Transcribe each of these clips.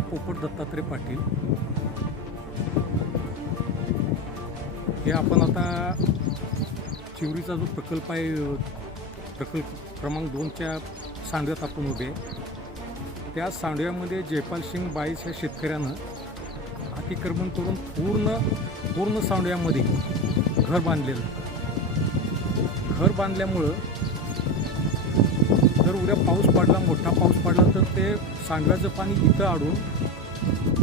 पोपट दत्तात्रय पाटील. हे आपण आता चिवरीचा जो प्रकल्प आहे प्रकल्प क्रमांक दोनच्या सांड्यात आपण उभे आहे. त्या सांडव्यामध्ये जयपाल सिंग बाईस या शेतकऱ्यानं अतिक्रमण करून पूर्ण पूर्ण सांडव्यामध्ये घर बांधलेलं. घर बांधल्यामुळं जर उद्या पाऊस पडला मोठा पाऊस पडला तर ते सांडव्याचं पाणी इथं अडून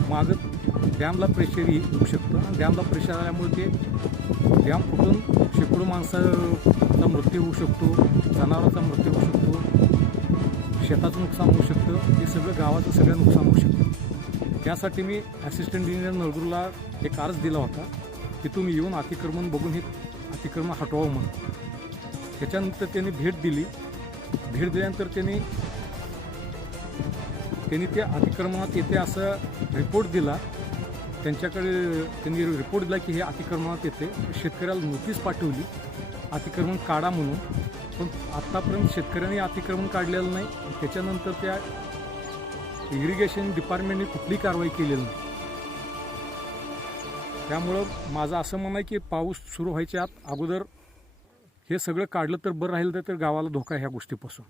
मागं डॅमला प्रेशर येऊ शकतं. आणि डॅमला प्रेशर आल्यामुळे ते डॅम फुटून शेकडो माणसाचा मृत्यू होऊ शकतो जनावरांचा मृत्यू होऊ शकतो शेताचं नुकसान होऊ शकतं. हे सगळं गावाचं सगळं नुकसान होऊ शकतं. त्यासाठी मी ॲसिस्टंट इंजिनियर नळगुरला एक अर्ज दिला होता की तुम्ही येऊन अतिक्रमण बघून हे अतिक्रमण हटवावं म्हणून. त्याच्यानंतर त्यांनी भेट दिली. भेट दिल्यानंतर त्यांनी त्यांनी त्या अतिक्रमणात येते असं रिपोर्ट दिला. त्यांच्याकडे त्यांनी रिपोर्ट दिला की हे अतिक्रमणात येते शेतकऱ्याला नोटीस पाठवली. अतिक्रमण काढा म्हणून. पण आत्तापर्यंत शेतकऱ्यांनी अतिक्रमण काढलेलं नाही. त्याच्यानंतर त्या इरिगेशन डिपार्टमेंटने कुठली कारवाई केलेली नाही. त्यामुळं माझं असं म्हणणं आहे की पाऊस सुरू व्हायच्या आत अगोदर हे सगळं काढलं तर बरं राहील तर गावाला धोका ह्या गोष्टीपासून.